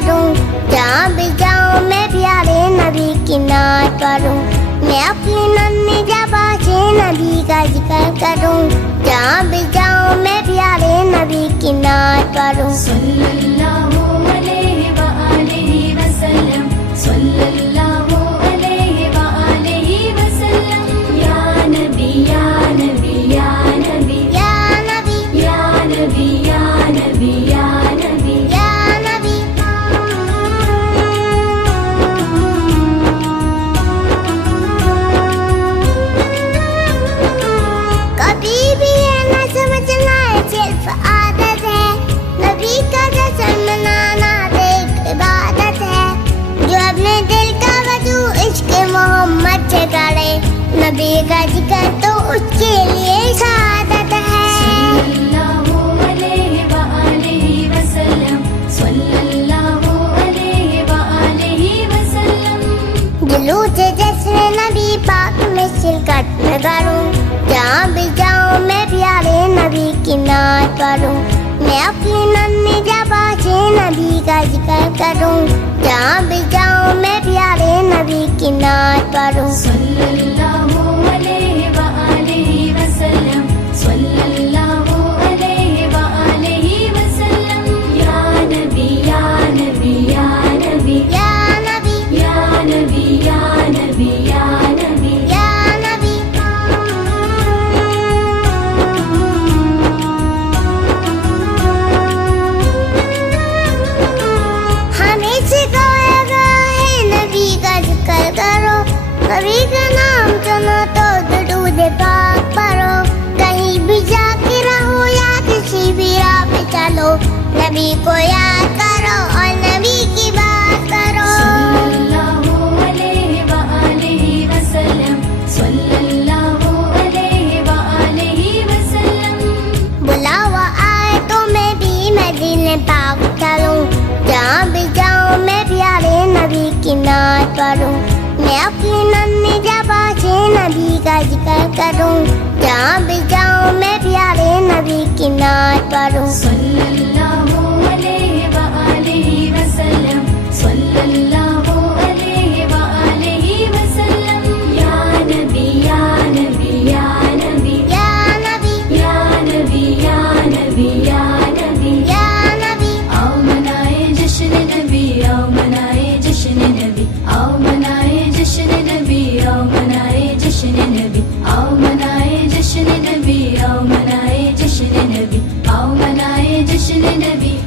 करूं, जहाँ भी जाऊं मैं प्यारे नबी की नात करूं। मैं अपनी नन्ही ज़बां से नबी का जिक्र करूं, जहाँ भी जाऊं मैं प्यारे नबी की नात करूं। सल्लल्लाहु अलैहि व आलिहि वसल्लम, सल्लल्लाहु अलैहि व आलिहि वसल्लम। या नबी या नबी या नबी या नबी या नबी या नबी या नबी या नबी। कभी भी ये न समझना है सिर्फ आदत है, नबी का जश्न मनाना एक इबादत है। जो अपने दिल का वजू इश्क मोहम्मद से करे, नबी का जिक्र तो उसके लिए शहादत है। सल्लल्लाहु अलैहि व आलिहि वसल्लम, सल्लल्लाहु अलैहि व आलिहि वसल्लम। जुलूस जश्न नबी पाक में शिरकत न करूं, जहाँ भी जाऊं मैं प्यारे नबी की नात करूं। मैं अपनी नन्ही ज़बां से नबी का जिक्र करूं, जहाँ भी जाऊं मैं प्यारे नबी की नात करूं। सल्लल्लाहु अलैहि व आलिहि वसल्लम, सल्लल्लाहु अलैहि व आलिहि वसल्लम। या नबी या नबी या नबी या नबी या नबी या नबी या नबी या नबी। हमें सिखाया गया है नबी का जिक्र करो, नबी का नाम सुनो तो दुरूद पाक पढ़ो। कहीं भी जाके रहो या किसी भी राह पे चलो, नबी को याद करो और नबी की बात करो। सल्लल्लाहु अलैहि व आलिहि वसल्लम, सल्लल्लाहु अलैहि व आलिहि वसल्लम। बुलावा आए तो मैं भी मदीने पाक चलूं, जहाँ भी जाऊं मैं प्यारे नबी की नात करूं। मैं अपनी नन्ही ज़बां से नबी का जिक्र करूं, जहाँ भी जाऊं मैं प्यारे नबी की नात करूं। सल्लल्लाहु अलैहि व आलिहि वसल्लम, सल्लल्लाहु अलैहि व आलिहि वसल्लम। या नबी या नबी या नबी या नबी या नबी या नबी या नबी या नबी। आओ मनाए जश्न नबी, आओ मनाए जश्न नबी, आओ मनाए जश्न नबी, आओ मनाए जश्न नबी, आओ मनाए जश्न नबी, आओ मनाए जश्न नबी, आओ मनाए जश्न नबी।